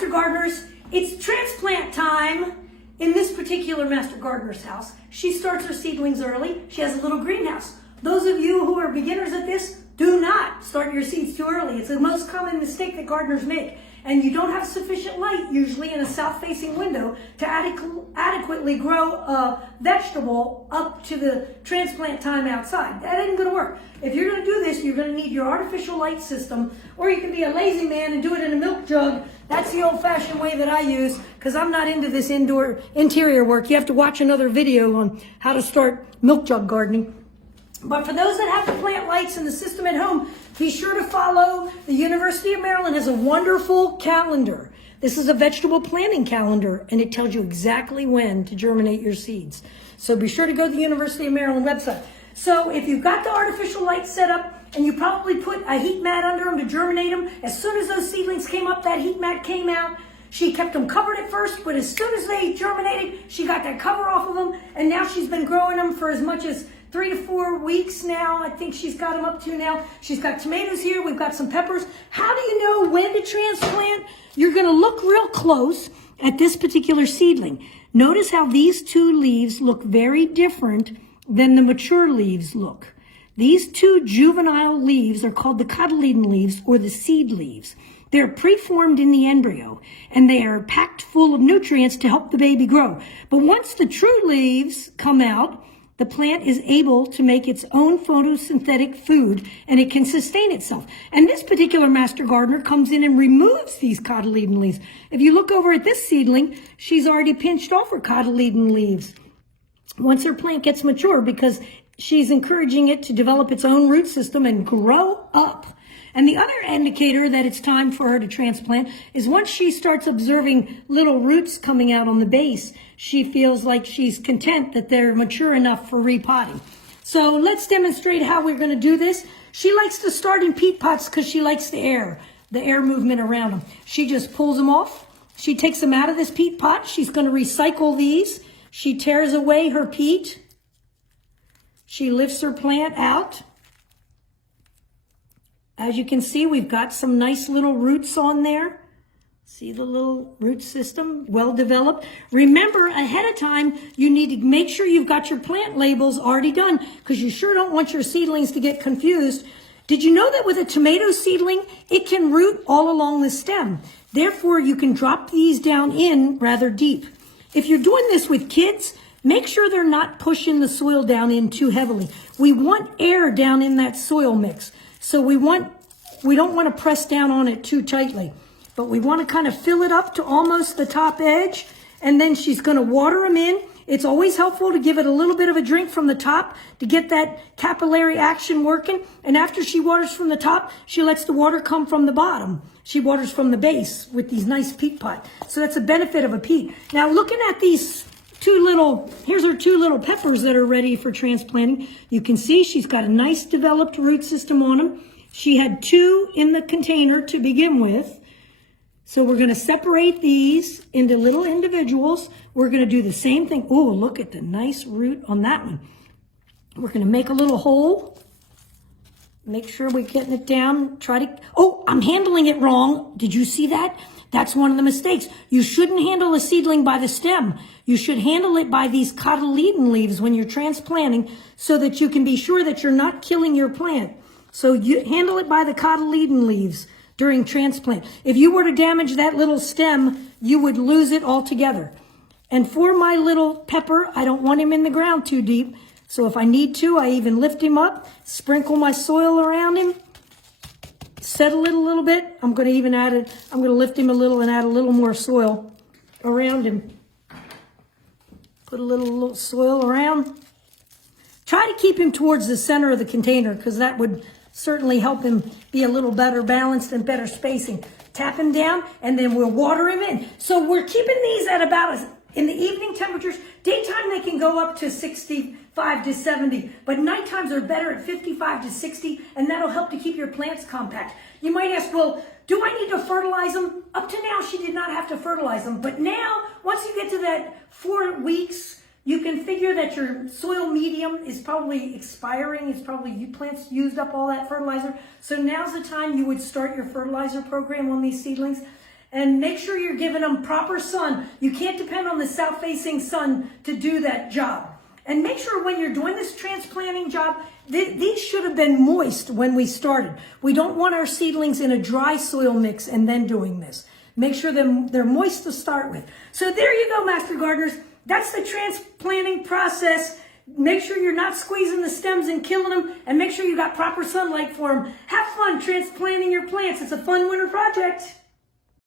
Master Gardeners, it's transplant time in this particular Master Gardener's house. She starts her seedlings early. She has a little greenhouse. Those of you who are beginners at this, do not start your seeds too early. It's the most common mistake that gardeners make. And you don't have sufficient light, usually in a south-facing window, to adequately grow a vegetable up to the transplant time outside. That ain't gonna work. If you're gonna do this, you're gonna need your artificial light system, or you can be a lazy man and do it in a milk jug. That's the old-fashioned way that I use, because I'm not into this interior work. You have to watch another video on how to start milk jug gardening. But for those that have the plant lights and the system at home, be sure to follow. The University of Maryland has a wonderful calendar. This is a vegetable planting calendar, and it tells you exactly when to germinate your seeds. So be sure to go to the University of Maryland website. So if you've got the artificial light set up, and you probably put a heat mat under them to germinate them, as soon as those seedlings came up, that heat mat came out. She kept them covered at first, but as soon as they germinated, she got that cover off of them, and now she's been growing them for as much as 3 to 4 weeks now. I think she's got them up to now. She's got tomatoes here. We've got some peppers. How do you know when to transplant? You're going to look real close at this particular seedling. Notice how these two leaves look very different than the mature leaves look. These two juvenile leaves are called the cotyledon leaves or the seed leaves. They're preformed in the embryo, and they are packed full of nutrients to help the baby grow. But once the true leaves come out, the plant is able to make its own photosynthetic food, and it can sustain itself. And this particular master gardener comes in and removes these cotyledon leaves. If you look over at this seedling, she's already pinched off her cotyledon leaves once her plant gets mature, because she's encouraging it to develop its own root system and grow up. And the other indicator that it's time for her to transplant is once she starts observing little roots coming out on the base, she feels like she's content that they're mature enough for repotting. So let's demonstrate how we're going to do this. She likes to start in peat pots because she likes the air movement around them. She just pulls them off. She takes them out of this peat pot. She's going to recycle these. She tears away her peat. She lifts her plant out. As you can see, we've got some nice little roots on there. See the little root system, well developed. Remember, ahead of time, you need to make sure you've got your plant labels already done, because you sure don't want your seedlings to get confused. Did you know that with a tomato seedling, it can root all along the stem? Therefore, you can drop these down in rather deep. If you're doing this with kids, make sure they're not pushing the soil down in too heavily. We want air down in that soil mix. So we don't want to press down on it too tightly, but we want to kind of fill it up to almost the top edge, and then she's going to water them in. It's always helpful to give it a little bit of a drink from the top to get that capillary action working. And after she waters from the top, she lets the water come from the bottom. She waters from the base with these nice peat pot. So that's a benefit of a peat. Now looking at these here's her two little peppers that are ready for transplanting. You can see she's got a nice developed root system on them. She had 2 in the container to begin with. So we're going to separate these into little individuals. We're going to do the same thing. Oh, look at the nice root on that one. We're going to make a little hole. Make sure we're getting it down. Oh, I'm handling it wrong. Did you see that? That's one of the mistakes. You shouldn't handle a seedling by the stem. You should handle it by these cotyledon leaves when you're transplanting, so that you can be sure that you're not killing your plant. So you handle it by the cotyledon leaves during transplant. If you were to damage that little stem, you would lose it altogether. And for my little pepper, I don't want him in the ground too deep. So if I need to, I even lift him up, sprinkle my soil around him, settle it a little bit. I'm going to lift him a little and add a little more soil around him. Put a little soil around. Try to keep him towards the center of the container, because that would certainly help him be a little better balanced and better spacing. Tap him down, and then we'll water him in. So we're keeping these at about, in the evening temperatures. Daytime they can go up to 65 to 70, but night times are better at 55 to 60, and that'll help to keep your plants compact. You might ask, well, do I need to fertilize them? Up to now, she did not have to fertilize them, but now, once you get to that 4 weeks, you can figure that your soil medium is probably expiring. It's probably, you plants used up all that fertilizer. So now's the time you would start your fertilizer program on these seedlings. And make sure you're giving them proper sun. You can't depend on the south-facing sun to do that job. And make sure when you're doing this transplanting job, these should have been moist when we started. We don't want our seedlings in a dry soil mix and then doing this. Make sure they're moist to start with. So there you go, Master Gardeners. That's the transplanting process. Make sure you're not squeezing the stems and killing them, and make sure you got proper sunlight for them. Have fun transplanting your plants. It's a fun winter project.